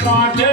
i'm thought